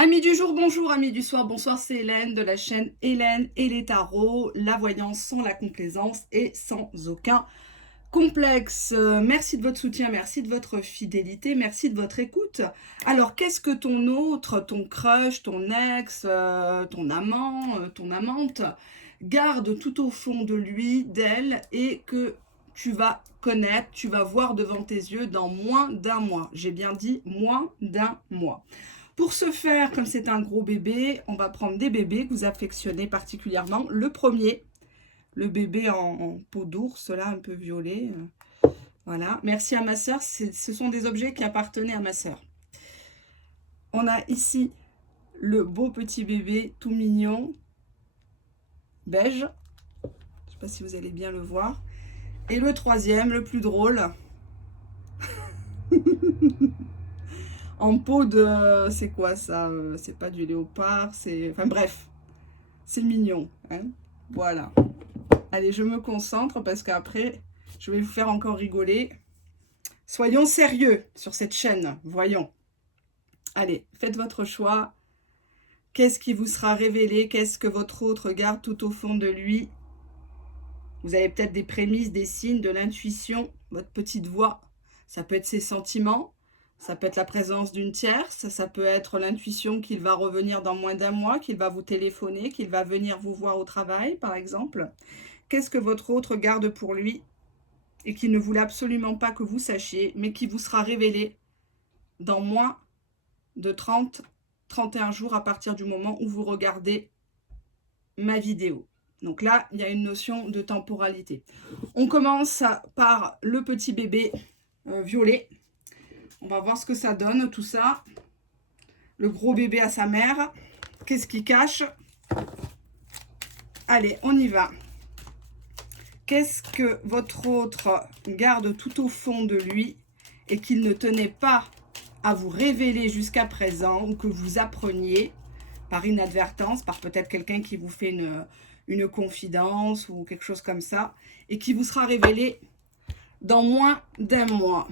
Amis du jour, bonjour, amis du soir, bonsoir, c'est Hélène de la chaîne Hélène et les tarots, la voyance sans la complaisance et sans aucun complexe. Merci de votre soutien, merci de votre fidélité, merci de votre écoute. Alors, qu'est-ce que ton autre, ton crush, ton ex, ton amant, ton amante garde tout au fond de lui, d'elle, et que tu vas connaître, tu vas voir devant tes yeux dans moins d'un mois. J'ai bien dit moins d'un mois. Pour ce faire, comme c'est un gros bébé, on va prendre des bébés que vous affectionnez particulièrement. Le premier, le bébé en peau d'ours, là, un peu violet. Voilà. Merci à ma sœur. Ce sont des objets qui appartenaient à ma sœur. On a ici le beau petit bébé tout mignon, beige. Je ne sais pas si vous allez bien le voir. Et le troisième, le plus drôle, en peau de... C'est quoi ça? C'est pas du léopard, c'est... Enfin bref, c'est mignon. Hein, voilà. Allez, je me concentre parce qu'après, je vais vous faire encore rigoler. Soyons sérieux sur cette chaîne, voyons. Allez, faites votre choix. Qu'est-ce qui vous sera révélé? Qu'est-ce que votre autre garde tout au fond de lui? Vous avez peut-être des prémices, des signes, de l'intuition, votre petite voix. Ça peut être ses sentiments, ça peut être la présence d'une tierce, ça peut être l'intuition qu'il va revenir dans moins d'un mois, qu'il va vous téléphoner, qu'il va venir vous voir au travail, par exemple. Qu'est-ce que votre autre garde pour lui et qui ne voulait absolument pas que vous sachiez, mais qui vous sera révélé dans moins de 30-31 jours à partir du moment où vous regardez ma vidéo. Donc là, il y a une notion de temporalité. On commence par le petit bébé violet. On va voir ce que ça donne, tout ça. Le gros bébé à sa mère. Qu'est-ce qu'il cache? Allez, on y va. Qu'est-ce que votre autre garde tout au fond de lui et qu'il ne tenait pas à vous révéler jusqu'à présent, ou que vous appreniez par inadvertance, par peut-être quelqu'un qui vous fait une confidence ou quelque chose comme ça, et qui vous sera révélé dans moins d'un mois.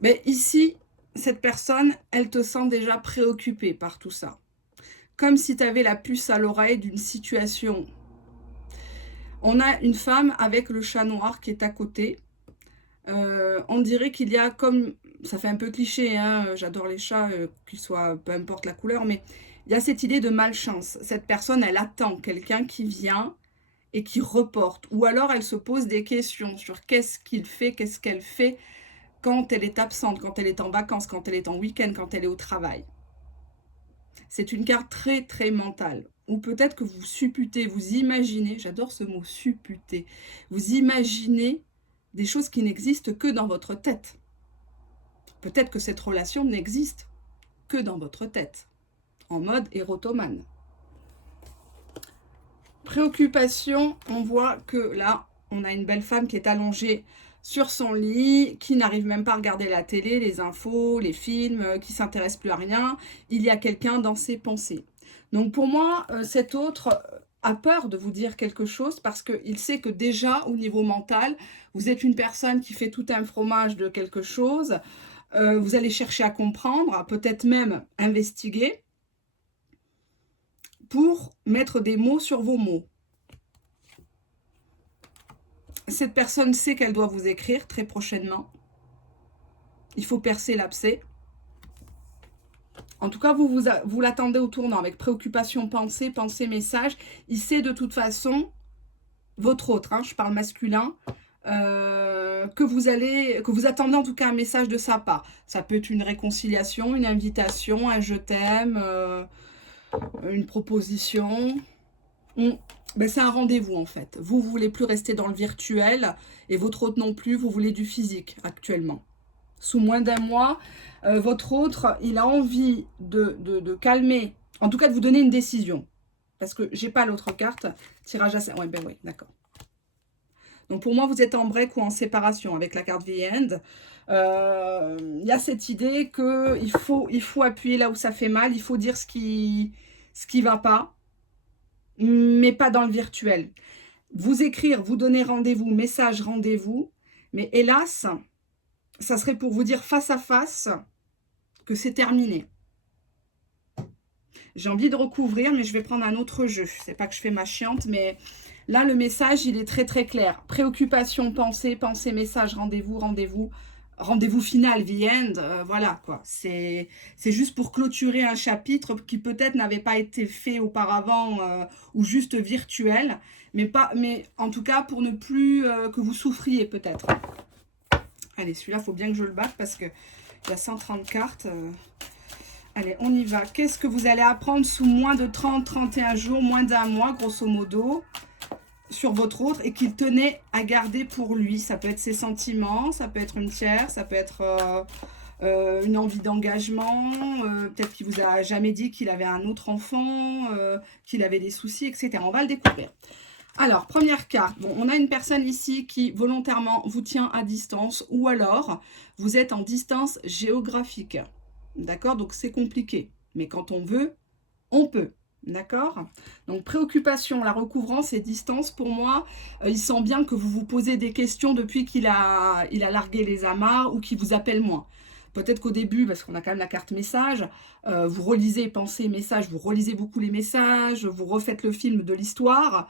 Mais ici, cette personne, elle te sent déjà préoccupée par tout ça. Comme si tu avais la puce à l'oreille d'une situation. On a une femme avec le chat noir qui est à côté. On dirait qu'il y a comme... Ça fait un peu cliché, hein, j'adore les chats, qu'ils soient, peu importe la couleur, mais il y a cette idée de malchance. Cette personne, elle attend quelqu'un qui vient et qui reporte. Ou alors, elle se pose des questions sur qu'est-ce qu'il fait, qu'est-ce qu'elle fait quand elle est absente, quand elle est en vacances, quand elle est en week-end, quand elle est au travail. C'est une carte très, très mentale. Ou peut-être que vous supputez, vous imaginez, j'adore ce mot supputer, vous imaginez des choses qui n'existent que dans votre tête. Peut-être que cette relation n'existe que dans votre tête, en mode érotomane. Préoccupation, on voit que là, on a une belle femme qui est allongée sur son lit, qui n'arrive même pas à regarder la télé, les infos, les films, qui ne s'intéresse plus à rien. Il y a quelqu'un dans ses pensées. Donc pour moi, cet autre a peur de vous dire quelque chose parce qu'il sait que déjà, au niveau mental, vous êtes une personne qui fait tout un fromage de quelque chose. Vous allez chercher à comprendre, à peut-être même investiguer pour mettre des mots sur vos mots. Cette personne sait qu'elle doit vous écrire très prochainement. Il faut percer l'abcès. En tout cas, vous l'attendez au tournant avec préoccupation, pensée, message. Il sait de toute façon, votre autre, hein, je parle masculin, que vous attendez en tout cas un message de sa part. Ça peut être une réconciliation, une invitation, un je t'aime, une proposition. Ben, c'est un rendez-vous en fait. Vous ne voulez plus rester dans le virtuel et votre autre non plus, vous voulez du physique actuellement. Sous moins d'un mois, votre autre, il a envie de calmer, en tout cas de vous donner une décision. Parce que j'ai pas l'autre carte. Tirage à 5. Ouais, ben oui, d'accord. Donc pour moi, vous êtes en break ou en séparation avec la carte The End. Il y a cette idée qu'il faut appuyer là où ça fait mal, il faut dire ce qui va pas, mais pas dans le virtuel. Vous écrire, vous donner rendez-vous, message rendez-vous, mais hélas, ça serait pour vous dire face à face que c'est terminé. J'ai envie de recouvrir, mais je vais prendre un autre jeu. C'est pas que je fais ma chiante, mais là, le message, il est très, très clair. Préoccupation, pensée, pensée, message, rendez-vous, rendez-vous. Rendez-vous final, the end, voilà quoi. C'est juste pour clôturer un chapitre qui peut-être n'avait pas été fait auparavant ou juste virtuel, mais en tout cas pour ne plus que vous souffriez peut-être. Allez, celui-là, il faut bien que je le batte parce qu'il y a 130 cartes. Allez, on y va. Qu'est-ce que vous allez apprendre sous moins de 30-31 jours, moins d'un mois, grosso modo, sur votre autre, et qu'il tenait à garder pour lui? Ça peut être ses sentiments, ça peut être une tiers, ça peut être une envie d'engagement, peut-être qu'il vous a jamais dit qu'il avait un autre enfant, qu'il avait des soucis, etc. On va le découvrir. Alors, première carte, bon, on a une personne ici qui volontairement vous tient à distance, ou alors vous êtes en distance géographique. D'accord? Donc c'est compliqué. Mais quand on veut, on peut. D'accord? Donc préoccupation, la recouvrance et distance, pour moi, il sent bien que vous vous posez des questions depuis qu'il a largué les amarres ou qu'il vous appelle moins. Peut-être qu'au début, parce qu'on a quand même la carte message, vous relisez pensée, message, vous relisez beaucoup les messages, vous refaites le film de l'histoire.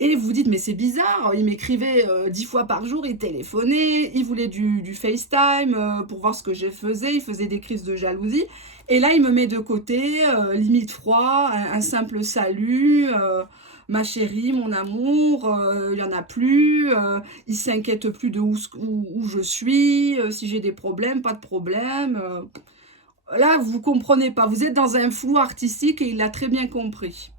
Et vous dites, mais c'est bizarre, il m'écrivait 10 fois par jour, il téléphonait, il voulait du FaceTime pour voir ce que je faisais, il faisait des crises de jalousie. Et là, il me met de côté, limite froid, un simple salut, ma chérie, mon amour, il n'y en a plus, il s'inquiète plus de où je suis, si j'ai des problèmes, pas de problème. Là, vous ne comprenez pas, vous êtes dans un flou artistique et il l'a très bien compris.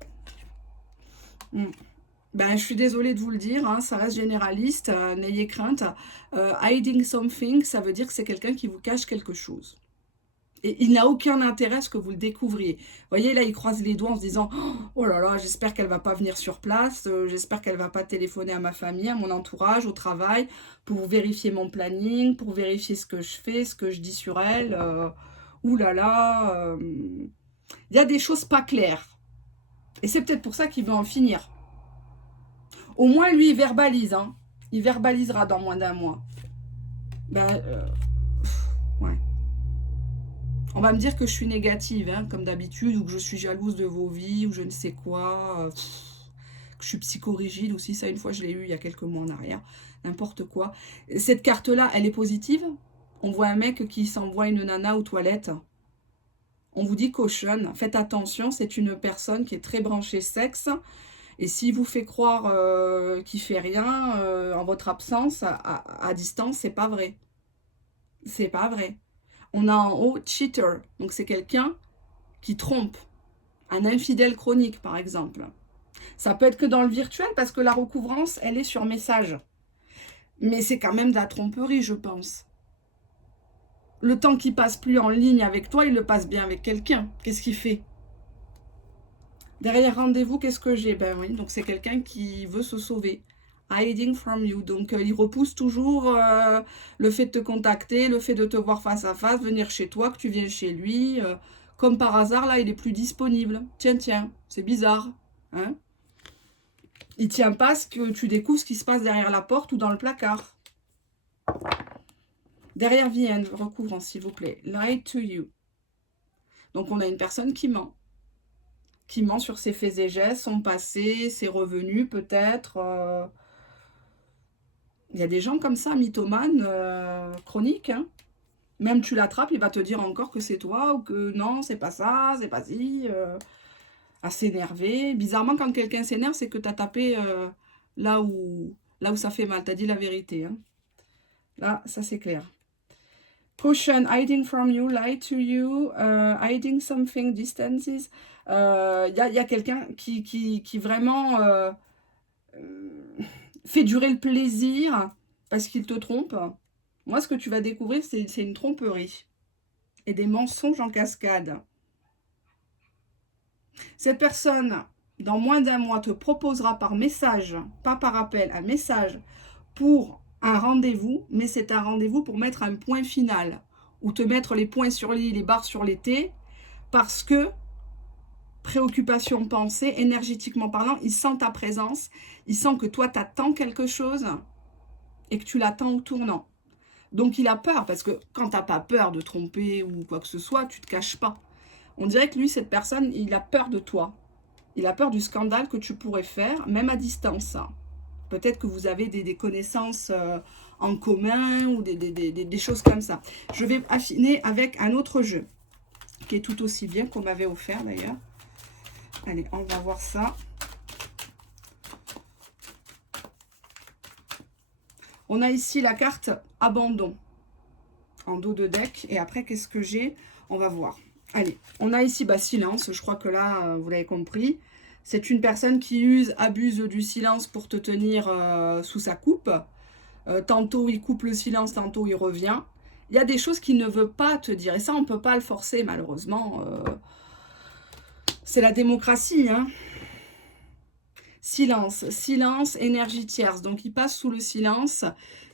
Ben, je suis désolée de vous le dire, hein, ça reste généraliste, n'ayez crainte. Hiding something, ça veut dire que c'est quelqu'un qui vous cache quelque chose. Et il n'a aucun intérêt à ce que vous le découvriez. Vous voyez, là, il croise les doigts en se disant « Oh là là, j'espère qu'elle ne va pas venir sur place, j'espère qu'elle ne va pas téléphoner à ma famille, à mon entourage, au travail, pour vérifier mon planning, pour vérifier ce que je fais, ce que je dis sur elle. Ouh là là, il y a des choses pas claires. Et c'est peut-être pour ça qu'il veut en finir. » Au moins, lui, il verbalise. Hein. Il verbalisera dans moins d'un mois. Ben, ouais. On va me dire que je suis négative, hein, comme d'habitude, ou que je suis jalouse de vos vies, ou je ne sais quoi. Que je suis psychorigide aussi. Ça, une fois, je l'ai eu il y a quelques mois en arrière. N'importe quoi. Cette carte-là, elle est positive. On voit un mec qui s'envoie une nana aux toilettes. On vous dit caution. Faites attention, c'est une personne qui est très branchée sexe. Et s'il vous fait croire qu'il ne fait rien en votre absence, à distance, c'est pas vrai. C'est pas vrai. On a en haut cheater. Donc c'est quelqu'un qui trompe. Un infidèle chronique, par exemple. Ça peut être que dans le virtuel parce que la recouvrance, elle est sur message. Mais c'est quand même de la tromperie, je pense. Le temps qu'il passe plus en ligne avec toi, il le passe bien avec quelqu'un. Qu'est-ce qu'il fait ? Derrière rendez-vous, qu'est-ce que j'ai? Ben oui, donc c'est quelqu'un qui veut se sauver. Hiding from you. Donc il repousse toujours le fait de te contacter, le fait de te voir face à face, venir chez toi, que tu viennes chez lui. Comme par hasard, là, il est plus disponible. Tiens, tiens, c'est bizarre. Hein? Il tient pas à ce que tu découvres ce qui se passe derrière la porte ou dans le placard. Derrière Vienne, recouvrant, s'il vous plaît. Lie to you. Donc on a une personne qui ment. Qui ment sur ses faits et gestes, son passé, ses revenus peut-être. Il y a des gens comme ça, mythomanes, chroniques. Hein. Même tu l'attrapes, il va te dire encore que c'est toi ou que non, c'est pas ça, c'est pas si. À s'énerver. Bizarrement, quand quelqu'un s'énerve, c'est que tu as tapé là où ça fait mal. Tu as dit la vérité. Hein. Là, ça c'est clair. Caution, hiding from you, lie to you, hiding something, distances. Y a quelqu'un qui vraiment fait durer le plaisir parce qu'il te trompe. Moi, ce que tu vas découvrir, c'est une tromperie et des mensonges en cascade. Cette personne, dans moins d'un mois, te proposera par message, pas par appel, un message pour un rendez-vous, mais c'est un rendez-vous pour mettre un point final ou te mettre les points sur les i, les barres sur les t, parce que préoccupation, pensée, énergétiquement parlant, il sent ta présence, il sent que toi, tu attends quelque chose et que tu l'attends au tournant. Donc, il a peur, parce que quand tu n'as pas peur de tromper ou quoi que ce soit, tu ne te caches pas. On dirait que lui, cette personne, il a peur de toi. Il a peur du scandale que tu pourrais faire, même à distance. Peut-être que vous avez des connaissances en commun ou des choses comme ça. Je vais affiner avec un autre jeu, qui est tout aussi bien, qu'on m'avait offert d'ailleurs. Allez, on va voir ça. On a ici la carte abandon en dos de deck. Et après, qu'est-ce que j'ai? On va voir. Allez, on a ici silence. Je crois que là, vous l'avez compris. C'est une personne qui abuse du silence pour te tenir sous sa coupe. Tantôt, il coupe le silence, tantôt, il revient. Il y a des choses qu'il ne veut pas te dire. Et ça, on ne peut pas le forcer, malheureusement. C'est la démocratie, hein. Silence, silence, énergie tierce. Donc, il passe sous le silence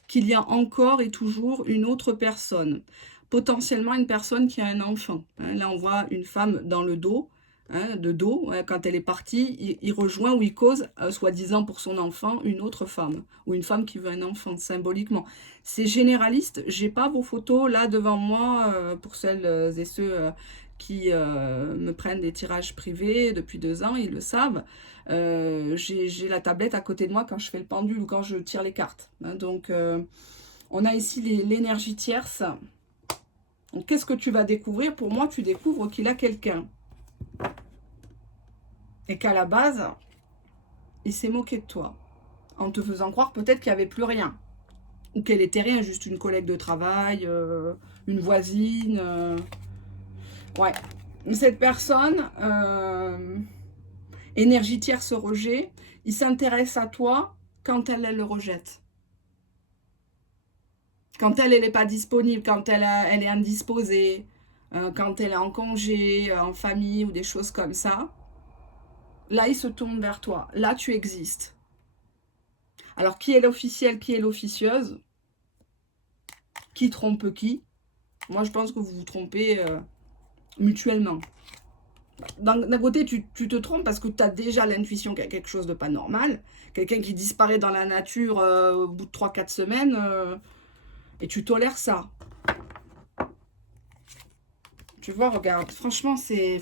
qu'il y a encore et toujours une autre personne. Potentiellement une personne qui a un enfant. Là, on voit une femme dans le dos, de dos. Quand elle est partie, il rejoint ou il cause, soi-disant pour son enfant, une autre femme. Ou une femme qui veut un enfant, symboliquement. C'est généraliste. J'ai pas vos photos là devant moi, pour celles et ceux qui me prennent des tirages privés depuis 2 ans, ils le savent. J'ai la tablette à côté de moi quand je fais le pendule ou quand je tire les cartes. Donc, on a ici l'énergie tierce. Qu'est-ce que tu vas découvrir? Pour moi, tu découvres qu'il a quelqu'un. Et qu'à la base, il s'est moqué de toi. En te faisant croire peut-être qu'il n'y avait plus rien. Ou qu'elle était rien, juste une collègue de travail, une voisine. Ouais. Cette personne, énergie tierce rejet, il s'intéresse à toi quand elle le rejette. Quand elle n'est pas disponible, quand elle est indisposée, quand elle est en congé, en famille ou des choses comme ça, là, il se tourne vers toi. Là, tu existes. Alors, qui est l'officiel, qui est l'officieuse? Qui trompe qui? Moi, je pense que vous vous trompez mutuellement. D'un côté, tu te trompes parce que tu as déjà l'intuition qu'il y a quelque chose de pas normal. Quelqu'un qui disparaît dans la nature au bout de 3-4 semaines, et tu tolères ça. Tu vois, regarde, franchement, c'est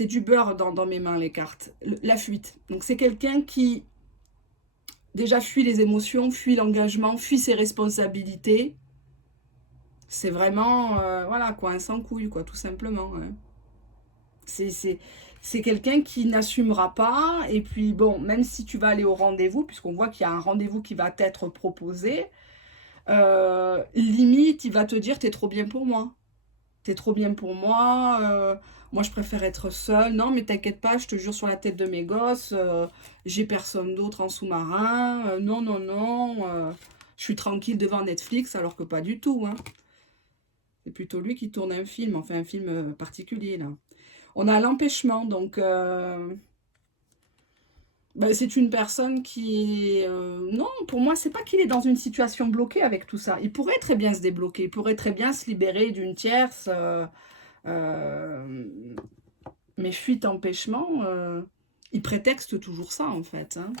du beurre dans mes mains, les cartes. La fuite. Donc, c'est quelqu'un qui, déjà, fuit les émotions, fuit l'engagement, fuit ses responsabilités. C'est vraiment, voilà, quoi, un sans-couille, quoi, tout simplement. Ouais. C'est quelqu'un qui n'assumera pas. Et puis, bon, même si tu vas aller au rendez-vous, puisqu'on voit qu'il y a un rendez-vous qui va t'être proposé, limite, il va te dire, t'es trop bien pour moi. T'es trop bien pour moi. Moi, je préfère être seule. Non, mais t'inquiète pas, je te jure sur la tête de mes gosses. J'ai personne d'autre en sous-marin. Non, non, non. Je suis tranquille devant Netflix, alors que pas du tout. Hein. C'est plutôt lui qui tourne un film, enfin un film particulier, là. On a l'empêchement, donc... Ben, c'est une personne qui... non, pour moi, c'est pas qu'il est dans une situation bloquée avec tout ça. Il pourrait très bien se débloquer, il pourrait très bien se libérer d'une tierce. Mais fuite, empêchement, il prétexte toujours ça, en fait. Hein.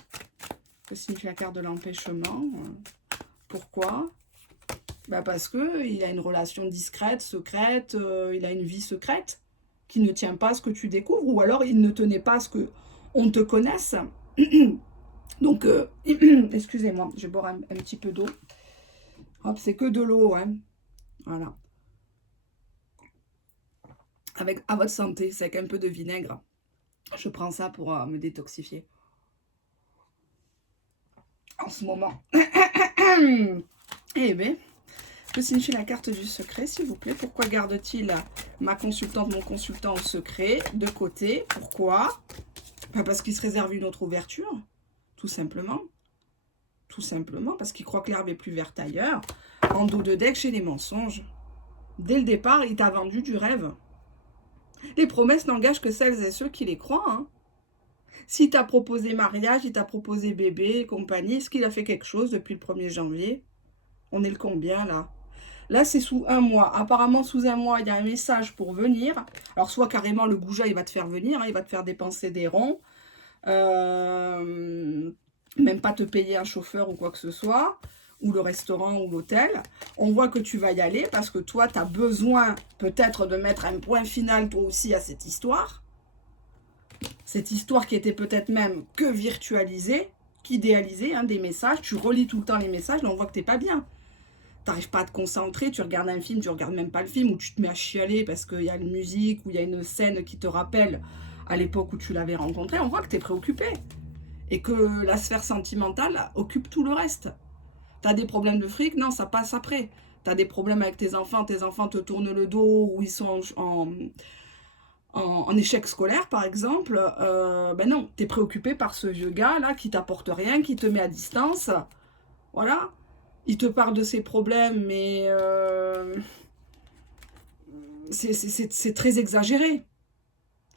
Que signifie la carte de l'empêchement? Pourquoi? Ben parce qu'il a une relation discrète, secrète, il a une vie secrète qui ne tient pas à ce que tu découvres, ou alors il ne tenait pas à ce qu'on te connaisse. Donc, excusez-moi, je vais boire un petit peu d'eau. Hop, c'est que de l'eau, hein. Voilà. À votre santé, c'est avec un peu de vinaigre. Je prends ça pour me détoxifier. En ce moment. Eh bien, que signifie la carte du secret, s'il vous plaît? Pourquoi garde-t-il ma consultante, mon consultant au secret, de côté? Pourquoi? Parce qu'il se réserve une autre ouverture, tout simplement. Tout simplement, parce qu'il croit que l'herbe est plus verte ailleurs. En dos de deck, j'ai des mensonges. Dès le départ, il t'a vendu du rêve. Les promesses n'engagent que celles et ceux qui les croient. Hein. S'il t'a proposé mariage, il t'a proposé bébé et compagnie, est-ce qu'il a fait quelque chose depuis le 1er janvier? On est le combien, là? Là, c'est sous 1 mois. Apparemment, sous 1 mois, il y a un message pour venir. Alors, soit carrément, le goujat, il va te faire venir. Hein, il va te faire dépenser des ronds. Même pas te payer un chauffeur ou quoi que ce soit. ou le restaurant ou l'hôtel. On voit que tu vas y aller parce que toi, tu as besoin peut-être de mettre un point final toi aussi à cette histoire. Cette histoire qui était peut-être même que virtualisée, qu'idéalisée, hein, des messages. Tu relis tout le temps les messages, là on voit que tu n'es pas bien. Tu n'arrives pas à te concentrer, tu regardes un film, tu regardes même pas le film, ou tu te mets à chialer parce qu'il y a une musique, ou il y a une scène qui te rappelle à l'époque où tu l'avais rencontré. On voit que tu es préoccupé. Et que la sphère sentimentale occupe tout le reste. Tu as des problèmes de fric, non, ça passe après. Tu as des problèmes avec tes enfants te tournent le dos, ou ils sont en échec scolaire, par exemple. Ben non, tu es préoccupé par ce vieux gars, là, qui t'apporte rien, qui te met à distance. Voilà. Il te parle de ses problèmes, mais c'est très exagéré.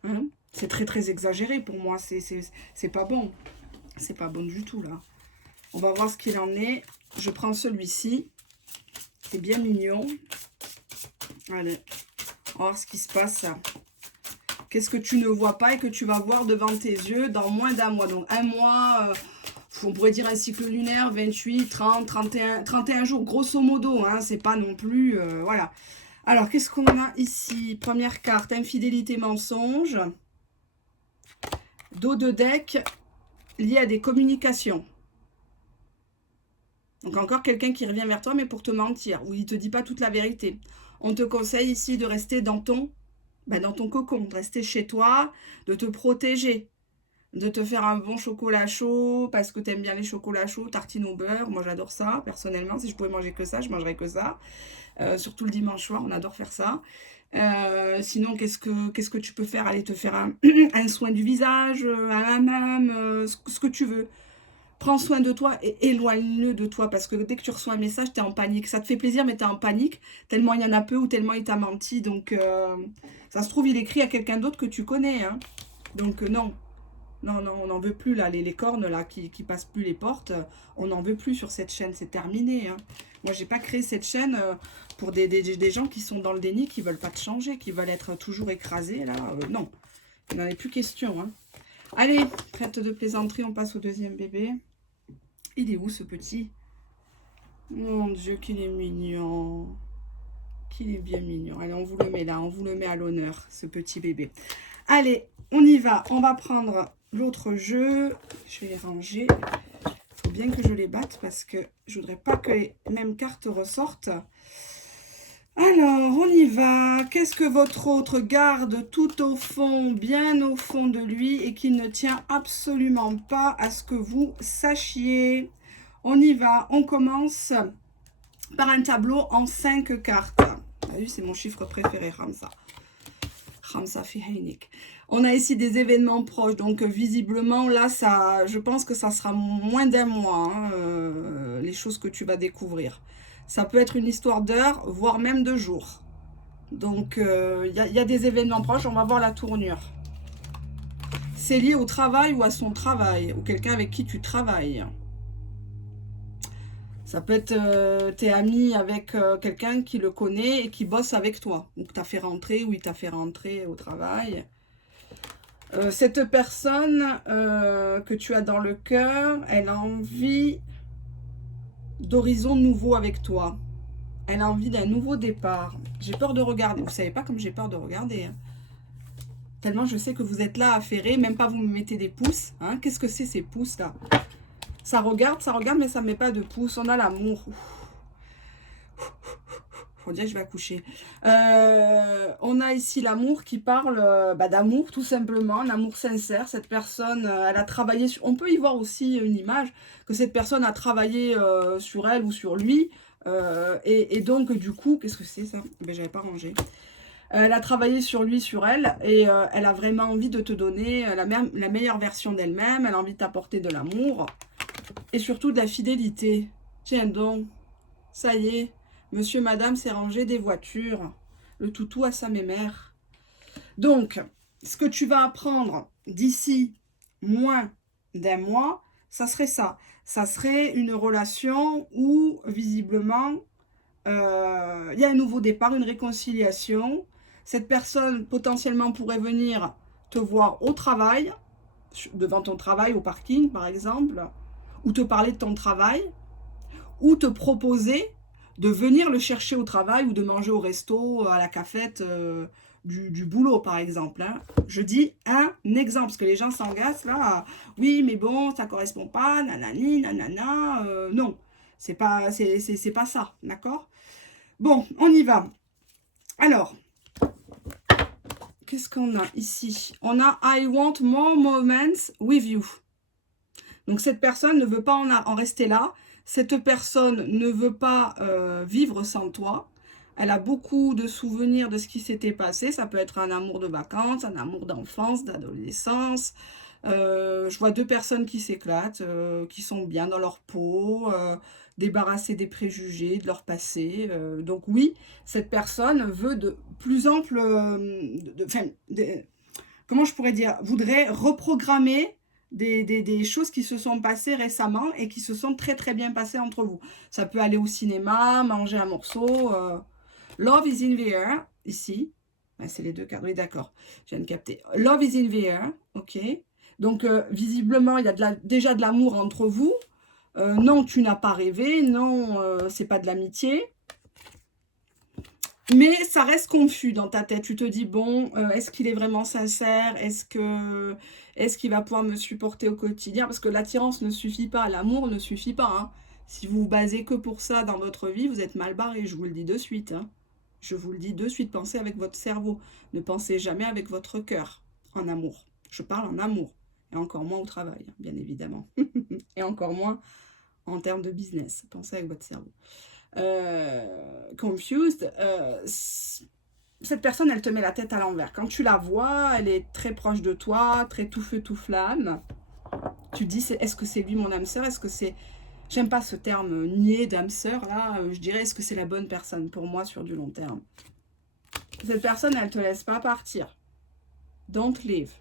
Hein, c'est très, très exagéré pour moi. C'est pas bon. C'est pas bon du tout, là. On va voir ce qu'il en est. Je prends celui-ci. C'est bien mignon. Allez, on va voir ce qui se passe. Qu'est-ce que tu ne vois pas et que tu vas voir devant tes yeux dans moins d'un mois. Donc, un mois, on pourrait dire un cycle lunaire, 28, 30, 31 jours, grosso modo. Hein, c'est pas non plus... voilà. Alors, qu'est-ce qu'on a ici? Première carte, infidélité, mensonge. Dos de deck, lié à des communications. Donc encore quelqu'un qui revient vers toi, mais pour te mentir, ou il ne te dit pas toute la vérité. On te conseille ici de rester dans ton cocon, de rester chez toi, de te protéger, de te faire un bon chocolat chaud, parce que tu aimes bien les chocolats chauds, tartines au beurre. Moi j'adore ça, personnellement. Si je pouvais manger que ça, je mangerais que ça. Surtout le dimanche soir, on adore faire ça. Sinon, qu'est-ce que tu peux faire? Aller te faire un soin du visage, un hammam, ce que tu veux. Prends soin de toi et éloigne-le de toi. Parce que dès que tu reçois un message, tu es en panique. Ça te fait plaisir, mais tu es en panique. Tellement il y en a peu ou tellement il t'a menti. Donc, ça se trouve, il écrit à quelqu'un d'autre que tu connais. Hein. Donc, non. Non, non, on n'en veut plus, là. Les cornes, là, qui passent plus les portes. On n'en veut plus sur cette chaîne. C'est terminé. Hein. Moi, j'ai pas créé cette chaîne pour des gens qui sont dans le déni, qui veulent pas te changer, qui veulent être toujours écrasés. Là, non. Il n'en est plus question. Hein. Allez, trêve de plaisanterie, on passe au deuxième bébé. Il est où ce petit? Mon Dieu, qu'il est mignon. Qu'il est bien mignon. Allez, on vous le met là, on vous le met à l'honneur, ce petit bébé. Allez, on y va. On va prendre l'autre jeu. Je vais les ranger. Il faut bien que je les batte parce que je voudrais pas que les mêmes cartes ressortent. Alors, on y va. Qu'est-ce que votre autre garde tout au fond, bien au fond de lui et qui ne tient absolument pas à ce que vous sachiez? On y va. On commence par un tableau en 5 cartes. Vous avez vu, c'est mon chiffre préféré, Ramsa. Ramsa Fihainik. On a ici des événements proches. Donc, visiblement, là, ça, je pense que ça sera moins d'un mois, hein, les choses que tu vas découvrir. Ça peut être une histoire d'heures, voire même de jours. Donc, il y a des événements proches. On va voir la tournure. C'est lié au travail ou à son travail, ou quelqu'un avec qui tu travailles. Ça peut être t'es ami avec quelqu'un qui le connaît et qui bosse avec toi. Ou que tu as fait rentrer, ou il t'a fait rentrer au travail. Cette personne que tu as dans le cœur, elle a envie d'horizons nouveaux avec toi. Elle a envie d'un nouveau départ. J'ai peur de regarder. Vous ne savez pas comme j'ai peur de regarder. Hein. Tellement je sais que vous êtes là affairés. Même pas vous me mettez des pouces. Hein. Qu'est-ce que c'est ces pouces là? Ça regarde, mais ça ne met pas de pouces. On a l'amour. Faut dire que je vais accoucher. On a ici l'amour qui parle d'amour, tout simplement. Un amour sincère. Cette personne, elle a travaillé sur... On peut y voir aussi une image que cette personne a travaillé sur elle ou sur lui. Et donc, du coup, qu'est-ce que c'est ça? Ben, j'avais pas rangé. Elle a travaillé sur lui, sur elle. Et elle a vraiment envie de te donner la meilleure version d'elle-même. Elle a envie de t'apporter de l'amour. Et surtout de la fidélité. Tiens donc, ça y est, monsieur, madame s'est rangé des voitures. Le toutou à sa mémère. Donc, ce que tu vas apprendre d'ici moins d'un mois, ça serait ça. Ça serait une relation où, visiblement, il y a un nouveau départ, une réconciliation. Cette personne, potentiellement, pourrait venir te voir au travail, devant ton travail, au parking, par exemple, ou te parler de ton travail, ou te proposer de venir le chercher au travail ou de manger au resto, à la cafette du boulot, par exemple. Hein. Je dis un exemple, parce que les gens s'engagent là. Oui, mais bon, ça correspond pas, nanani, nanana. Non, c'est pas ça, d'accord? Bon, on y va. Alors, qu'est-ce qu'on a ici? On a I want more moments with you. Donc, cette personne ne veut pas en rester là. Cette personne ne veut pas vivre sans toi. Elle a beaucoup de souvenirs de ce qui s'était passé. Ça peut être un amour de vacances, un amour d'enfance, d'adolescence. Je vois deux personnes qui s'éclatent, qui sont bien dans leur peau, débarrassées des préjugés, de leur passé. Donc oui, cette personne veut de plus ample... comment je pourrais dire? Voudrait reprogrammer des choses qui se sont passées récemment et qui se sont très très bien passées entre vous. Ça peut aller au cinéma, manger un morceau. Love is in the air, ici. C'est les deux cartes, oui d'accord, je viens de capter. Love is in the air, ok. Donc visiblement, il y a déjà de l'amour entre vous. Non, tu n'as pas rêvé, non, c'est pas de l'amitié. Mais ça reste confus dans ta tête. Tu te dis, bon, est-ce qu'il est vraiment sincère? Est-ce qu'il va pouvoir me supporter au quotidien? Parce que l'attirance ne suffit pas, l'amour ne suffit pas. Hein. Si vous vous basez que pour ça dans votre vie, vous êtes mal barré, je vous le dis de suite. Hein. Je vous le dis de suite, pensez avec votre cerveau. Ne pensez jamais avec votre cœur en amour. Je parle en amour. Et encore moins au travail, bien évidemment. Et encore moins en termes de business. Pensez avec votre cerveau. Confused, cette personne, elle te met la tête à l'envers. Quand tu la vois, elle est très proche de toi, très tout feu, tout flamme. Tu te dis, est-ce que c'est lui mon âme sœur? Est-ce que c'est... J'aime pas ce terme niais d'âme sœur, là. Je dirais, est-ce que c'est la bonne personne pour moi sur du long terme? Cette personne, elle te laisse pas partir. Don't leave.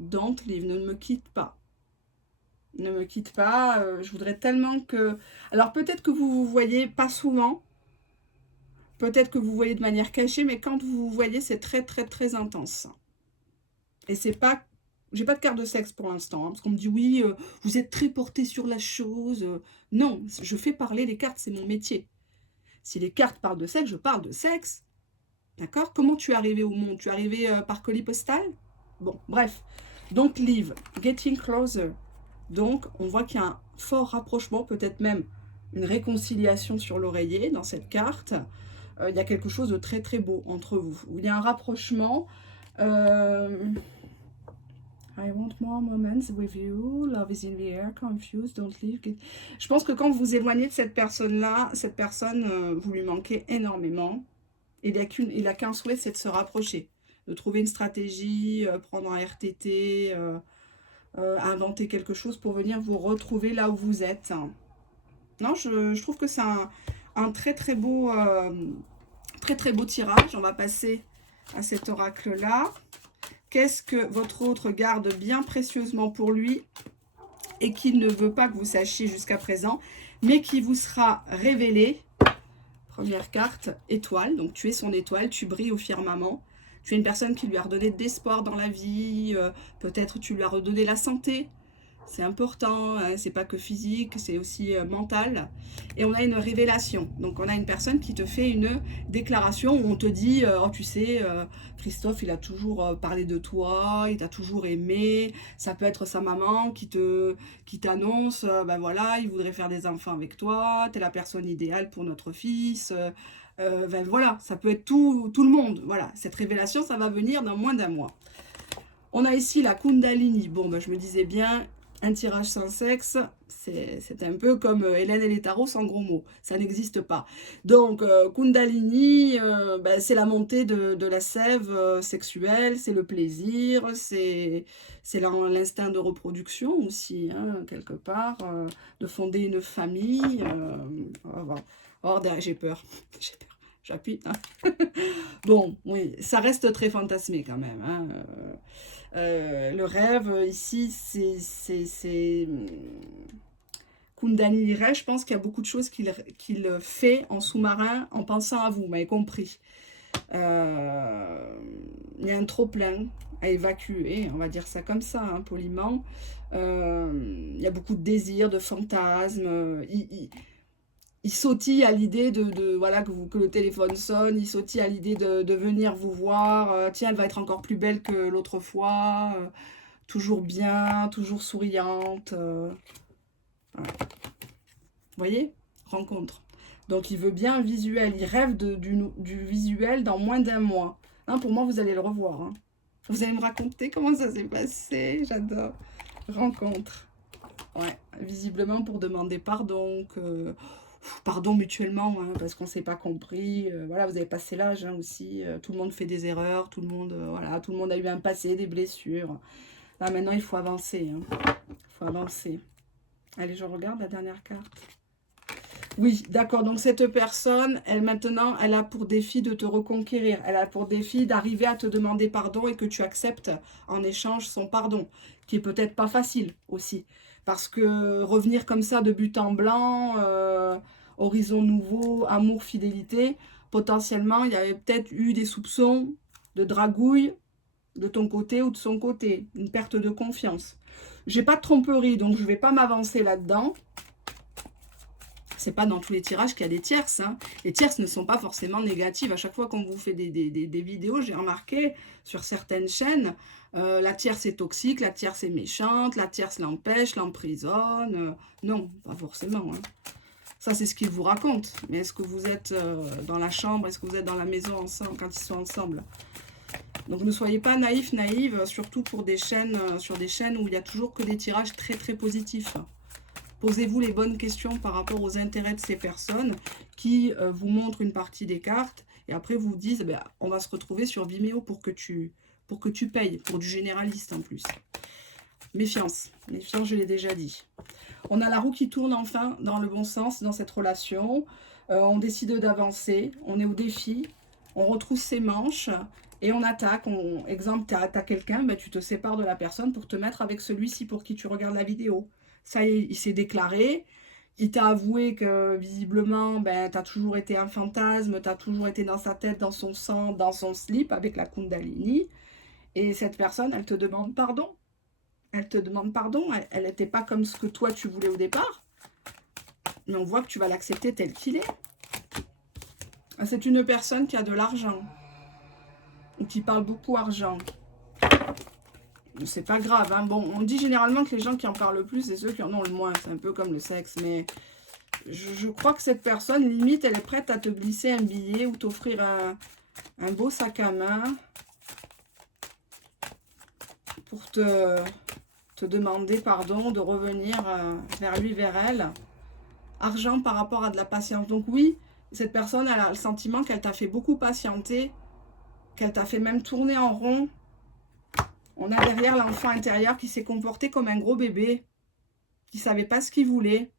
Don't leave, ne me quitte pas. Ne me quitte pas, je voudrais tellement que... Alors peut-être que vous vous voyez pas souvent, peut-être que vous voyez de manière cachée, mais quand vous vous voyez, c'est très très très intense. Et c'est pas... J'ai pas de carte de sexe pour l'instant, hein, parce qu'on me dit oui, vous êtes très porté sur la chose. Non, je fais parler les cartes, c'est mon métier. Si les cartes parlent de sexe, je parle de sexe. D'accord? Comment tu es arrivé au monde? Tu es arrivé par colis postal? Bon, bref. Donc, leave, getting closer. Donc, on voit qu'il y a un fort rapprochement, peut-être même une réconciliation sur l'oreiller dans cette carte. Il y a quelque chose de très très beau entre vous. Il y a un rapprochement. I want more moments with you. Love is in the air. Confused. Don't leave. Je pense que quand vous vous éloignez de cette personne-là, cette personne, vous lui manquez énormément. Il n'a qu'un souhait, c'est de se rapprocher. De trouver une stratégie, prendre un RTT, inventer quelque chose pour venir vous retrouver là où vous êtes. Non, je trouve que c'est un très très beau tirage. On va passer à cet oracle-là. Qu'est-ce que votre autre garde bien précieusement pour lui et qu'il ne veut pas que vous sachiez jusqu'à présent, mais qui vous sera révélé? Première carte, étoile. Donc, tu es son étoile, tu brilles au firmament. Tu es une personne qui lui a redonné de l'espoir dans la vie. Peut-être tu lui as redonné la santé. C'est important. Hein, c'est pas que physique, c'est aussi mental. Et on a une révélation. Donc, on a une personne qui te fait une déclaration où on te dit, oh, tu sais, Christophe, il a toujours parlé de toi, il t'a toujours aimé. Ça peut être sa maman qui t'annonce, ben voilà, il voudrait faire des enfants avec toi. Tu es la personne idéale pour notre fils. Ben voilà, ça peut être tout le monde. Voilà, cette révélation, ça va venir dans moins d'un mois. On a ici la Kundalini. Bon, ben, je me disais bien, un tirage sans sexe, c'est un peu comme Hélène et les tarots sans gros mots. Ça n'existe pas. Donc, Kundalini, ben, c'est la montée de la sève sexuelle, c'est le plaisir, c'est l'instinct de reproduction aussi, hein, quelque part, de fonder une famille. Oh, j'ai peur. J'ai peur. J'appuie. Hein. Bon, oui, ça reste très fantasmé quand même. Hein. Le rêve, ici, c'est Kundalini Ray, je pense qu'il y a beaucoup de choses qu'il fait en sous-marin en pensant à vous, vous m'avez compris. Il y a un trop-plein à évacuer, on va dire ça comme ça, hein, poliment. Il y a beaucoup de désirs, de fantasmes. il sautille à l'idée voilà, que le téléphone sonne, il sautille à l'idée de venir vous voir. Tiens, elle va être encore plus belle que l'autre fois. Toujours bien, toujours souriante. Voilà. Vous voyez? Rencontre. Donc, il veut bien un visuel. Il rêve du visuel dans moins d'un mois. Hein, pour moi, vous allez le revoir. Hein. Vous allez me raconter comment ça s'est passé. J'adore. Rencontre. Ouais, visiblement pour demander pardon, pardon mutuellement, hein, parce qu'on ne s'est pas compris. Voilà, vous avez passé l'âge hein, aussi. Tout le monde fait des erreurs, tout le monde, voilà, tout le monde a eu un passé, des blessures. Là maintenant, il faut avancer. Hein. Il faut avancer. Allez, je regarde la dernière carte. Oui, d'accord. Donc cette personne, elle maintenant, elle a pour défi de te reconquérir. Elle a pour défi d'arriver à te demander pardon et que tu acceptes en échange son pardon, qui est peut-être pas facile aussi. Parce que revenir comme ça de but en blanc, horizon nouveau, amour, fidélité, potentiellement, il y avait peut-être eu des soupçons de dragouille de ton côté ou de son côté, une perte de confiance. J'ai pas de tromperie, donc je vais pas m'avancer là-dedans. C'est pas dans tous les tirages qu'il y a des tierces. Hein. Les tierces ne sont pas forcément négatives. À chaque fois qu'on vous fait des vidéos, j'ai remarqué sur certaines chaînes, la tierce est toxique, la tierce est méchante, la tierce l'empêche, l'emprisonne. Non, pas forcément. Hein. Ça, c'est ce qu'ils vous racontent. Mais est-ce que vous êtes dans la chambre, est-ce que vous êtes dans la maison ensemble quand ils sont ensemble? Donc ne soyez pas naïfs, naïves, surtout pour des chaînes, sur des chaînes où il n'y a toujours que des tirages très très positifs. Posez-vous les bonnes questions par rapport aux intérêts de ces personnes qui vous montrent une partie des cartes et après vous disent ben, on va se retrouver sur Vimeo pour que tu payes, pour du généraliste en plus. Méfiance, méfiance, je l'ai déjà dit. On a la roue qui tourne enfin dans le bon sens dans cette relation. On décide d'avancer, on est au défi, on retrousse ses manches et on attaque. Exemple, tu as quelqu'un, ben, tu te sépares de la personne pour te mettre avec celui-ci pour qui tu regardes la vidéo. Ça y est, il s'est déclaré. Il t'a avoué que visiblement, ben, tu as toujours été un fantasme, tu as toujours été dans sa tête, dans son sang, dans son slip avec la Kundalini. Et cette personne, elle te demande pardon. Elle te demande pardon. Elle n'était pas comme ce que toi tu voulais au départ. Mais on voit que tu vas l'accepter tel qu'il est. C'est une personne qui a de l'argent. Ou qui parle beaucoup argent. C'est pas grave, hein. Bon, on dit généralement que les gens qui en parlent le plus, c'est ceux qui en ont le moins. C'est un peu comme le sexe, mais je crois que cette personne, limite, elle est prête à te glisser un billet ou t'offrir un beau sac à main pour te demander pardon, de revenir vers lui, vers elle. Argent par rapport à de la patience. Donc oui, cette personne, elle a le sentiment qu'elle t'a fait beaucoup patienter, qu'elle t'a fait même tourner en rond. On a derrière l'enfant intérieur qui s'est comporté comme un gros bébé, qui ne savait pas ce qu'il voulait,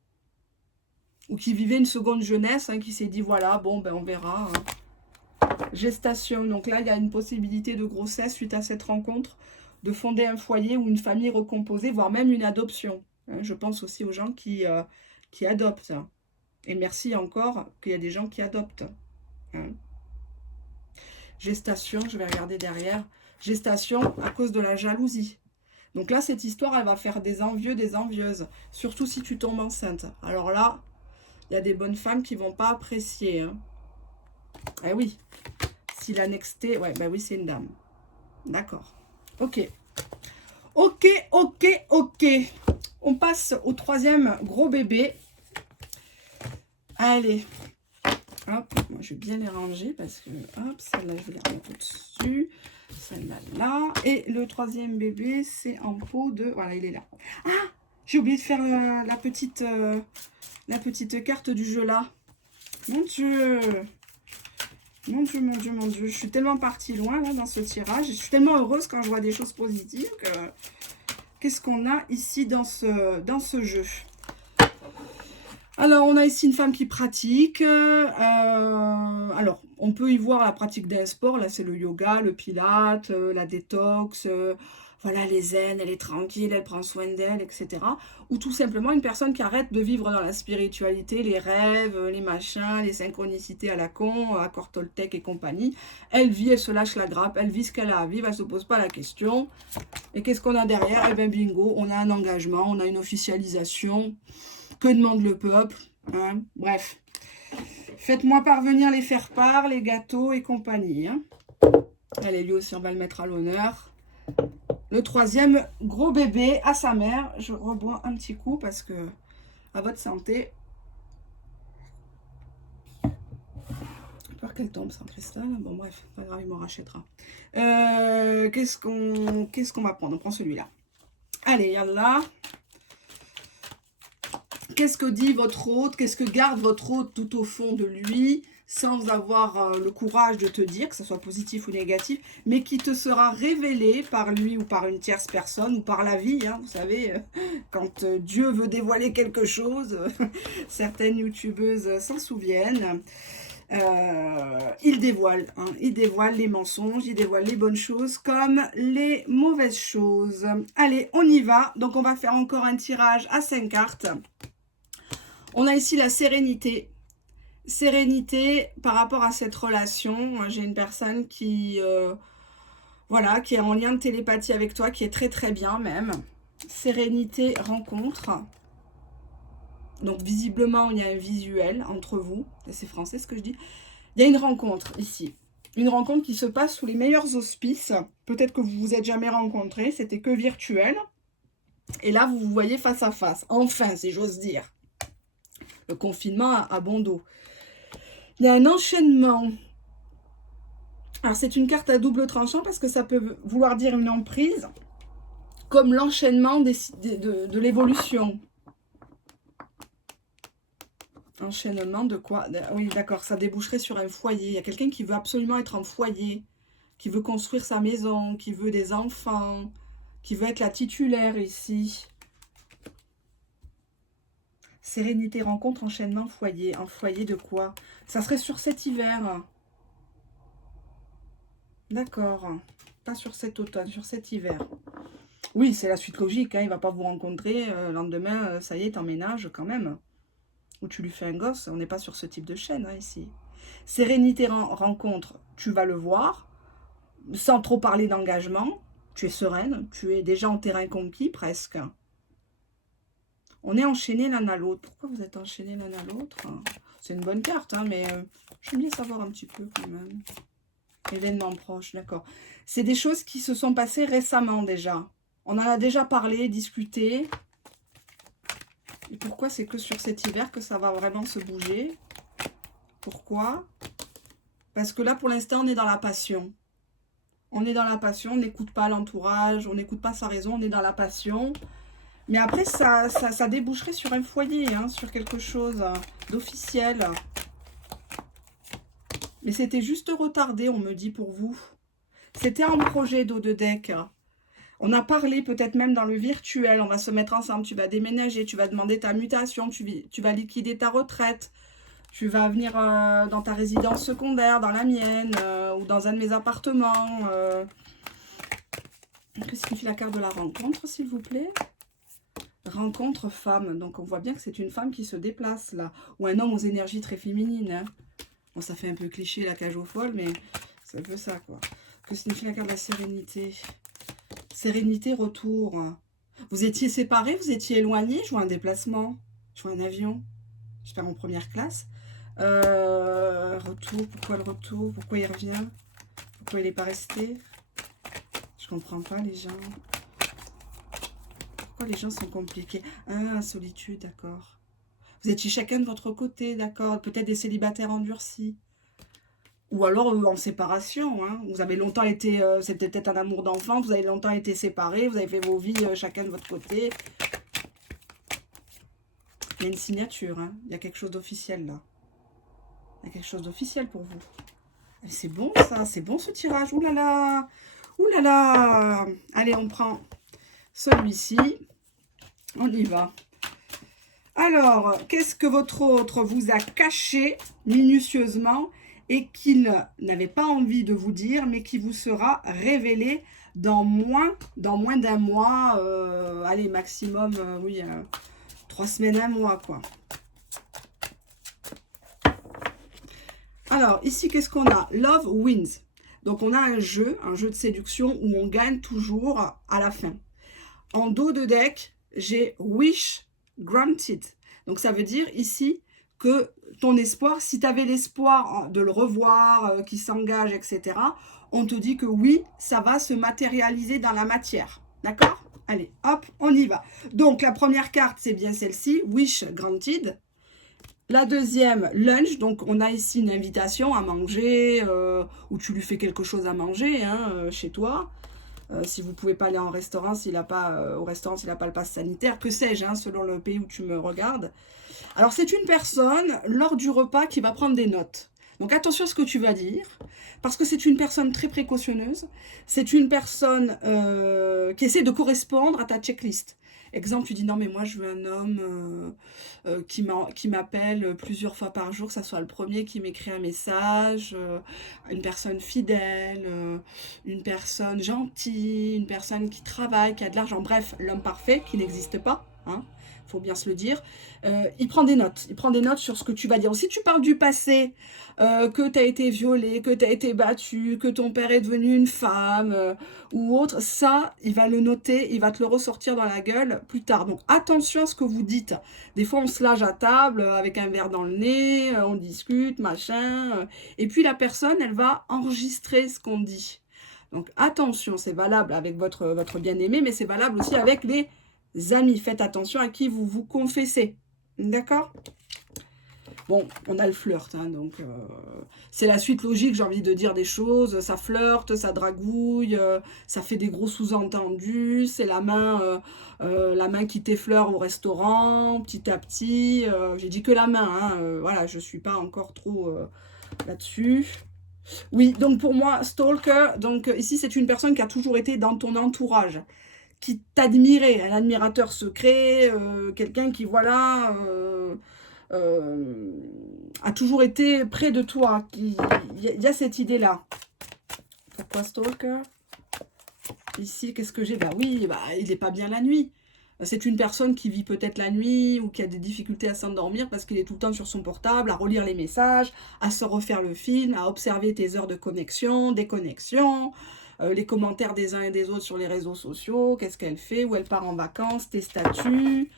ou qui vivait une seconde jeunesse, hein, qui s'est dit, voilà, bon, ben on verra. Hein. Gestation, donc là, il y a une possibilité de grossesse suite à cette rencontre, de fonder un foyer ou une famille recomposée, voire même une adoption. Hein, je pense aussi aux gens qui adoptent. Et merci encore qu'il y a des gens qui adoptent. Hein. Gestation, je vais regarder derrière. Gestation à cause de la jalousie. Donc là, cette histoire, elle va faire des envieux, des envieuses. Surtout si tu tombes enceinte. Alors là, il y a des bonnes femmes qui ne vont pas apprécier. Hein. Eh oui. Si la nextée... Ouais, bah oui, c'est une dame. D'accord. Ok. Ok, ok, ok. On passe au troisième gros bébé. Allez. Hop, moi je vais bien les ranger parce que, hop, celle-là, je vais les remettre au-dessus. Celle-là, là. Et le troisième bébé, c'est en pot de... Voilà, il est là. Ah, j'ai oublié de faire la petite carte du jeu, là. Mon Dieu. Mon Dieu, mon Dieu, mon Dieu. Je suis tellement partie loin, là, dans ce tirage. Je suis tellement heureuse quand je vois des choses positives que... Qu'est-ce qu'on a ici dans ce jeu? Alors, on a ici une femme qui pratique. Alors, on peut y voir la pratique d'un sport. Là, c'est le yoga, le pilate, la détox. Voilà, elle est zen, elle est tranquille, elle prend soin d'elle, etc. Ou tout simplement une personne qui arrête de vivre dans la spiritualité, les rêves, les machins, les synchronicités à la con, à Cortoltec et compagnie. Elle vit, elle se lâche la grappe, elle vit ce qu'elle a à vivre, elle ne se pose pas la question. Et qu'est-ce qu'on a derrière? Eh bien, bingo, on a un engagement, on a une officialisation. Que demande le peuple, hein? Bref, Faites-moi parvenir les faire-part, les gâteaux et compagnie. Hein. Allez, lui aussi, on va le mettre à l'honneur. Le troisième, gros bébé à sa mère. Je rebois un petit coup parce que, à votre santé. J'ai peur qu'elle tombe sans cristal. Bon, bref, pas grave, il m'en rachètera. Qu'est-ce qu'on va prendre? On prend celui-là. Allez, yallah. Qu'est-ce que dit votre hôte? Qu'est-ce que garde votre hôte tout au fond de lui, sans avoir le courage de te dire, que ce soit positif ou négatif, mais qui te sera révélé par lui ou par une tierce personne ou par la vie. Hein, vous savez, quand Dieu veut dévoiler quelque chose, certaines youtubeuses s'en souviennent. Il dévoile les mensonges, il dévoile les bonnes choses comme les mauvaises choses. Allez, on y va. Donc, on va faire encore un tirage à 5 cartes. On a ici la sérénité. Sérénité par rapport à cette relation. J'ai une personne qui, voilà, qui est en lien de télépathie avec toi, qui est très très bien même. Sérénité, rencontre. Donc visiblement, il y a un visuel entre vous. C'est français ce que je dis. Il y a une rencontre ici. Une rencontre qui se passe sous les meilleurs auspices. Peut-être que vous ne vous êtes jamais rencontrés. C'était que virtuel. Et là, vous vous voyez face à face. Enfin, si j'ose dire. Le confinement a bon dos. Il y a un enchaînement. Alors, c'est une carte à double tranchant parce que ça peut vouloir dire une emprise, comme l'enchaînement de l'évolution. Enchaînement de quoi? Oui, d'accord, ça déboucherait sur un foyer. Il y a quelqu'un qui veut absolument être en foyer, qui veut construire sa maison, qui veut des enfants, qui veut être la titulaire ici. Sérénité, rencontre, enchaînement, foyer. En foyer de quoi? Ça serait sur cet hiver. D'accord. Pas sur cet automne, sur cet hiver. Oui, c'est la suite logique. Hein. Il ne va pas vous rencontrer. Le lendemain, ça y est, t'emménages quand même. Ou tu lui fais un gosse. On n'est pas sur ce type de chaîne hein, ici. Sérénité, rencontre, tu vas le voir. Sans trop parler d'engagement. Tu es sereine. Tu es déjà en terrain conquis presque. On est enchaînés l'un à l'autre. Pourquoi vous êtes enchaînés l'un à l'autre? C'est une bonne carte, hein, mais j'aime bien savoir un petit peu quand même. Événement proche, d'accord. C'est des choses qui se sont passées récemment déjà. On en a déjà parlé, discuté. Et pourquoi c'est que sur cet hiver que ça va vraiment se bouger? Pourquoi? Parce que là, pour l'instant, on est dans la passion. On est dans la passion, on n'écoute pas l'entourage, on n'écoute pas sa raison, on est dans la passion. Mais après, ça déboucherait sur un foyer, hein, sur quelque chose d'officiel. Mais c'était juste retardé, on me dit, pour vous. C'était un projet d'eau de deck. On a parlé peut-être même dans le virtuel. On va se mettre ensemble. Tu vas déménager, tu vas demander ta mutation, tu vas liquider ta retraite. Tu vas venir dans ta résidence secondaire, dans la mienne, ou dans un de mes appartements. Que signifie la carte de la rencontre, s'il vous plaît? Rencontre femme. Donc, on voit bien que c'est une femme qui se déplace, là. Ou un homme aux énergies très féminines. Hein. Bon, ça fait un peu cliché, la cage aux folles, mais c'est un peu ça, quoi. Que signifie la carte de la sérénité? Sérénité, retour. Vous étiez séparés, vous étiez éloignés. Je vois un déplacement. Je vois un avion. J'espère en première classe. Retour. Pourquoi le retour? Pourquoi il revient? Pourquoi il n'est pas resté? Je comprends pas, les gens. Pourquoi les gens sont compliqués? Ah, solitude, d'accord. Vous étiez chacun de votre côté, d'accord. Peut-être des célibataires endurcis. Ou alors en séparation. Hein. Vous avez longtemps été... C'était peut-être un amour d'enfant. Vous avez longtemps été séparés. Vous avez fait vos vies chacun de votre côté. Il y a une signature. Hein. Il y a quelque chose d'officiel là. Il y a quelque chose d'officiel pour vous. C'est bon ça. C'est bon ce tirage. Ouh là là. Ouh là là. Allez, on prend celui-ci. On y va. Alors, qu'est-ce que votre autre vous a caché minutieusement et qu'il n'avait pas envie de vous dire, mais qui vous sera révélé dans moins d'un mois, allez, maximum, oui, 3 semaines, 1 mois, quoi. Alors, ici, qu'est-ce qu'on a? Love wins. Donc, on a un jeu de séduction où on gagne toujours à la fin. En dos de deck, j'ai wish granted. Donc, ça veut dire ici que ton espoir, si tu avais l'espoir de le revoir, qui s'engage, etc., on te dit que oui, ça va se matérialiser dans la matière. D'accord? Allez, hop, on y va. Donc, la première carte, c'est bien celle-ci, Wish Granted. La deuxième, lunch, donc on a ici une invitation à manger, ou tu lui fais quelque chose à manger chez toi. Si vous ne pouvez pas aller en restaurant, s'il n'a pas au restaurant, s'il n'a pas le pass sanitaire, que sais-je, selon le pays où tu me regardes. Alors c'est une personne, lors du repas, qui va prendre des notes. Donc attention à ce que tu vas dire, parce que c'est une personne très précautionneuse, c'est une personne qui essaie de correspondre à ta checklist. Exemple, tu dis non mais moi je veux un homme qui m'appelle plusieurs fois par jour, que ça soit le premier qui m'écrit un message, une personne fidèle, une personne gentille, une personne qui travaille, qui a de l'argent, bref, l'homme parfait qui n'existe pas, hein, faut bien se le dire. Il prend des notes sur ce que tu vas dire. Si tu parles du passé, que tu as été violé, que tu as été battu, que ton père est devenu une femme ou autre, ça, il va le noter, il va te le ressortir dans la gueule plus tard. Donc attention à ce que vous dites. Des fois, on se lâche à table avec un verre dans le nez, on discute, machin, et puis la personne, elle va enregistrer ce qu'on dit. Donc attention, c'est valable avec votre bien-aimé, mais c'est valable aussi avec les amis. Faites attention à qui vous vous confessez. D'accord? Bon, on a le flirt, donc c'est la suite logique, j'ai envie de dire des choses. Ça flirte, ça dragouille, ça fait des gros sous-entendus. C'est la main qui t'effleure au restaurant, petit à petit. J'ai dit que la main, voilà, je suis pas encore trop là-dessus. Oui, donc pour moi, stalker, donc ici c'est une personne qui a toujours été dans ton entourage, qui t'admirait, un admirateur secret, quelqu'un qui, voilà, a toujours été près de toi. Il y a cette idée-là. Pourquoi stalker? Ici, qu'est-ce que j'ai? Bah oui, il n'est pas bien la nuit. C'est une personne qui vit peut-être la nuit ou qui a des difficultés à s'endormir parce qu'il est tout le temps sur son portable, à relire les messages, à se refaire le film, à observer tes heures de connexion, déconnexion, les commentaires des uns et des autres sur les réseaux sociaux, qu'est-ce qu'elle fait, où elle part en vacances, tes statuts.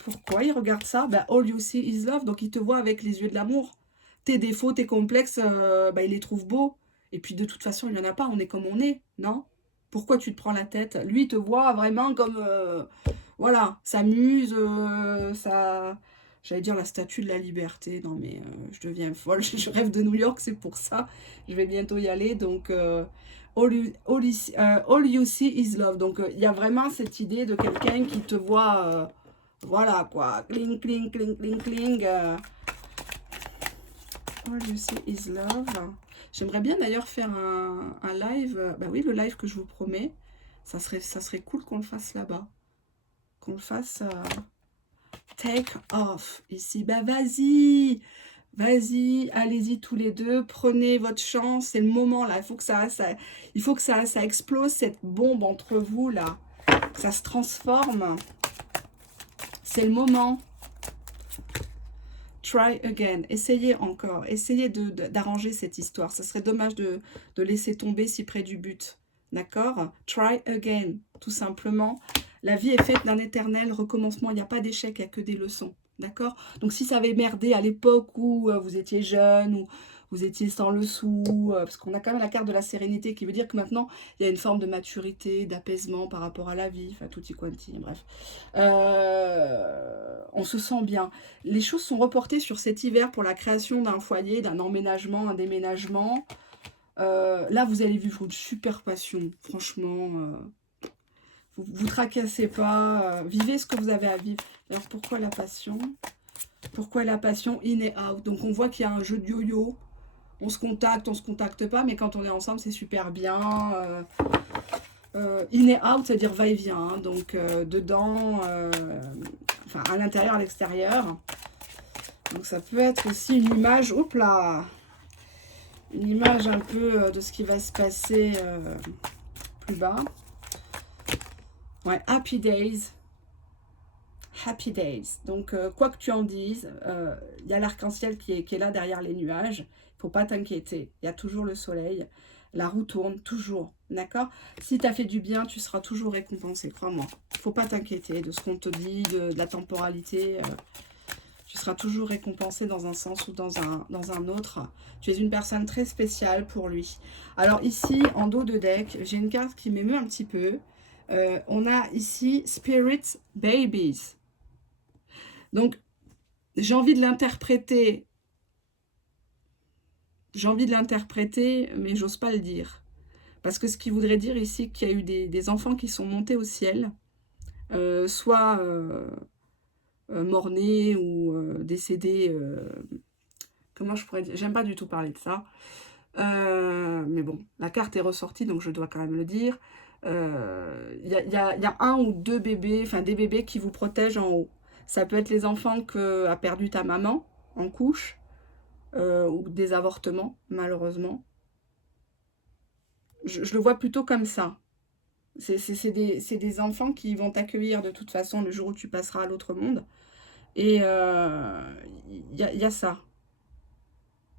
Pourquoi il regarde ça? All you see is love, donc il te voit avec les yeux de l'amour. Tes défauts, tes complexes, il les trouve beaux. Et puis de toute façon, il n'y en a pas, on est comme on est, non? Pourquoi tu te prends la tête? Lui, il te voit vraiment comme, voilà, sa muse, j'allais dire la statue de la liberté. Non mais je deviens folle, je rêve de New York, c'est pour ça. Je vais bientôt y aller, donc all you see is love. Donc il y a vraiment cette idée de quelqu'un qui te voit, voilà quoi, cling, cling, cling, cling, cling. All you see is love. J'aimerais bien d'ailleurs faire un live. Bah oui, le live que je vous promets. Ça serait cool qu'on le fasse là-bas. Qu'on le fasse take off. Ici, vas-y. Vas-y, allez-y tous les deux. Prenez votre chance. C'est le moment là. Il faut que ça explose cette bombe entre vous là. Que ça se transforme. C'est le moment. Try again, essayez encore, essayez d'arranger cette histoire. Ça serait dommage de laisser tomber si près du but. D'accord? Try again, tout simplement. La vie est faite d'un éternel recommencement. Il n'y a pas d'échec, il n'y a que des leçons. D'accord? Donc si ça avait merdé à l'époque où vous étiez jeune, ou vous étiez sans le sou, parce qu'on a quand même la carte de la sérénité qui veut dire que maintenant, il y a une forme de maturité, d'apaisement par rapport à la vie, enfin tutti quanti, bref. On se sent bien. Les choses sont reportées sur cet hiver pour la création d'un foyer, d'un emménagement, un déménagement. Là, vous allez vivre une super passion, franchement. Vous tracassez pas, vivez ce que vous avez à vivre. Alors, pourquoi la passion? Pourquoi la passion in et out? Donc, on voit qu'il y a un jeu de yo-yo. On se contacte pas, mais quand on est ensemble, c'est super bien. In et out, c'est-à-dire va-et-vient. Donc, dedans, enfin, à l'intérieur, à l'extérieur. Donc, ça peut être aussi une image, hop là, une image un peu de ce qui va se passer plus bas. Ouais, happy days. Happy days. Donc, quoi que tu en dises, il y a l'arc-en-ciel qui est là derrière les nuages. Il ne faut pas t'inquiéter. Il y a toujours le soleil. La roue tourne toujours, d'accord? Si tu as fait du bien, tu seras toujours récompensé, crois-moi. Il ne faut pas t'inquiéter de ce qu'on te dit, de la temporalité. Tu seras toujours récompensé dans un sens ou dans un autre. Tu es une personne très spéciale pour lui. Alors ici, en dos de deck, j'ai une carte qui m'émeut un petit peu. On a ici Spirit Babies. Donc, j'ai envie de l'interpréter. J'ai envie de l'interpréter, mais j'ose pas le dire. Parce que ce qui voudrait dire ici qu'il y a eu des enfants qui sont montés au ciel, soit morts-nés ou décédés. Comment je pourrais dire? J'aime pas du tout parler de ça. Mais bon, la carte est ressortie, donc je dois quand même le dire. Y a un ou deux bébés, enfin des bébés qui vous protègent en haut. Ça peut être les enfants que a perdu ta maman en couche, ou des avortements, malheureusement. Je le vois plutôt comme ça. C'est des enfants qui vont t'accueillir de toute façon le jour où tu passeras à l'autre monde. Et y a ça.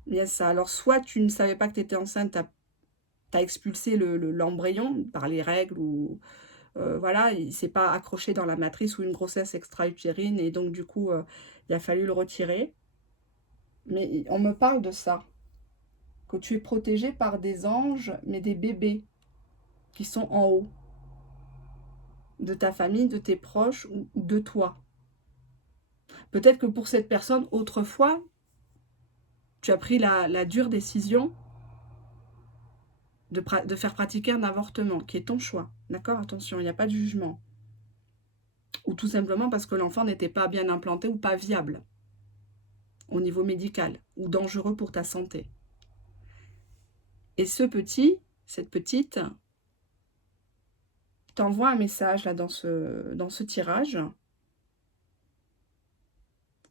Il y a ça. Alors, soit tu ne savais pas que tu étais enceinte, tu as expulsé l'embryon par les règles, ou voilà, il ne s'est pas accroché dans la matrice, ou une grossesse extra-utérine, et donc du coup, il a fallu le retirer. Mais on me parle de ça, que tu es protégé par des anges, mais des bébés qui sont en haut, de ta famille, de tes proches ou de toi. Peut-être que pour cette personne, autrefois, tu as pris la dure décision de faire pratiquer un avortement, qui est ton choix. D'accord? Attention, il n'y a pas de jugement. Ou tout simplement parce que l'enfant n'était pas bien implanté ou pas viable au niveau médical, ou dangereux pour ta santé. Et cette petite, t'envoie un message là dans ce tirage,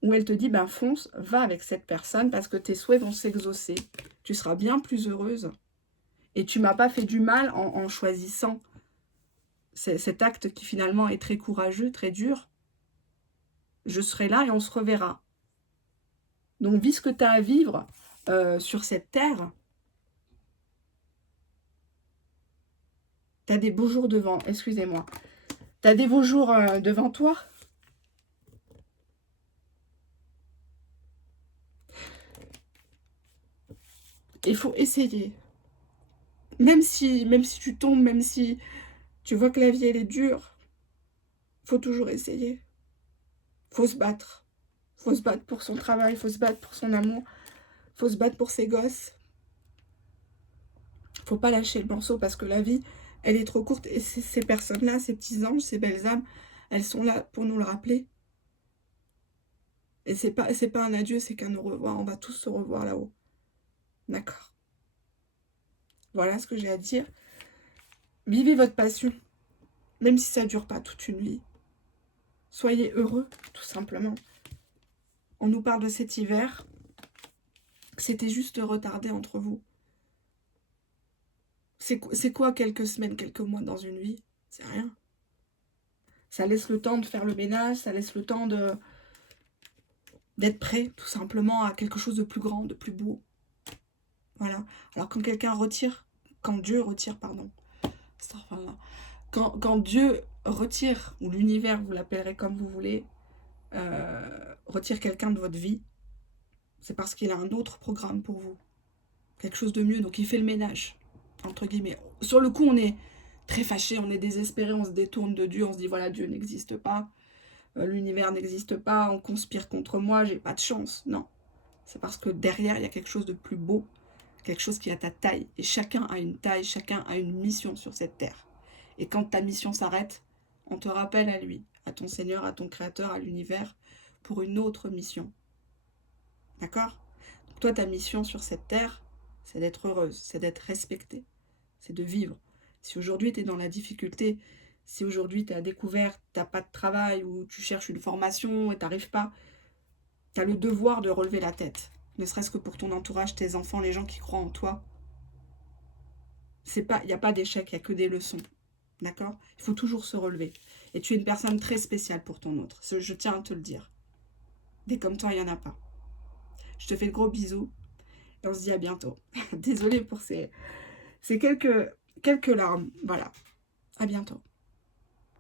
où elle te dit, ben fonce, va avec cette personne, parce que tes souhaits vont s'exaucer. Tu seras bien plus heureuse. Et tu m'as pas fait du mal en choisissant cet acte qui finalement est très courageux, très dur. Je serai là et on se reverra. Donc vis ce que tu as à vivre sur cette terre. Tu as des beaux jours devant, excusez-moi. Tu as des beaux jours devant toi. Il faut essayer. Même si tu tombes, même si tu vois que la vie elle est dure, faut toujours essayer. Faut se battre. Faut se battre pour son travail, faut se battre pour son amour, faut se battre pour ses gosses. Faut pas lâcher le morceau, parce que la vie, elle est trop courte. Et ces personnes-là, ces petits anges, ces belles âmes, elles sont là pour nous le rappeler. Et c'est pas un adieu, c'est qu'un au revoir. On va tous se revoir là-haut. D'accord? Voilà ce que j'ai à dire. Vivez votre passion, même si ça dure pas toute une vie. Soyez heureux, tout simplement. On nous parle de cet hiver. C'était juste retardé entre vous. C'est quoi quelques semaines, quelques mois dans une vie? C'est rien. Ça laisse le temps de faire le ménage, ça laisse le temps d'être prêt, tout simplement, à quelque chose de plus grand, de plus beau. Voilà. Alors quand Dieu retire, pardon, quand Dieu retire, ou l'univers, vous l'appellerez comme vous voulez, retire quelqu'un de votre vie, c'est parce qu'il a un autre programme pour vous. Quelque chose de mieux, donc il fait le ménage, entre guillemets. Sur le coup, on est très fâché, on est désespéré, on se détourne de Dieu, on se dit, voilà, Dieu n'existe pas, l'univers n'existe pas, on conspire contre moi, j'ai pas de chance. Non, c'est parce que derrière, il y a quelque chose de plus beau, quelque chose qui a ta taille. Et chacun a une taille, chacun a une mission sur cette terre. Et quand ta mission s'arrête, on te rappelle à lui, à ton Seigneur, à ton Créateur, à l'univers, pour une autre mission. D'accord? Donc toi, ta mission sur cette terre, c'est d'être heureuse, c'est d'être respectée, c'est de vivre. Si aujourd'hui tu es dans la difficulté, si aujourd'hui tu as découvert, tu n'as pas de travail, ou tu cherches une formation et tu n'arrives pas, tu as le devoir de relever la tête. Ne serait-ce que pour ton entourage, tes enfants, les gens qui croient en toi. Il n'y a pas d'échec, il n'y a que des leçons. D'accord? Il faut toujours se relever. Et tu es une personne très spéciale pour ton autre. Je tiens à te le dire. Des comme toi, il n'y en a pas. Je te fais de gros bisous. Et on se dit à bientôt. Désolée pour ces C'est quelques larmes. Voilà. À bientôt.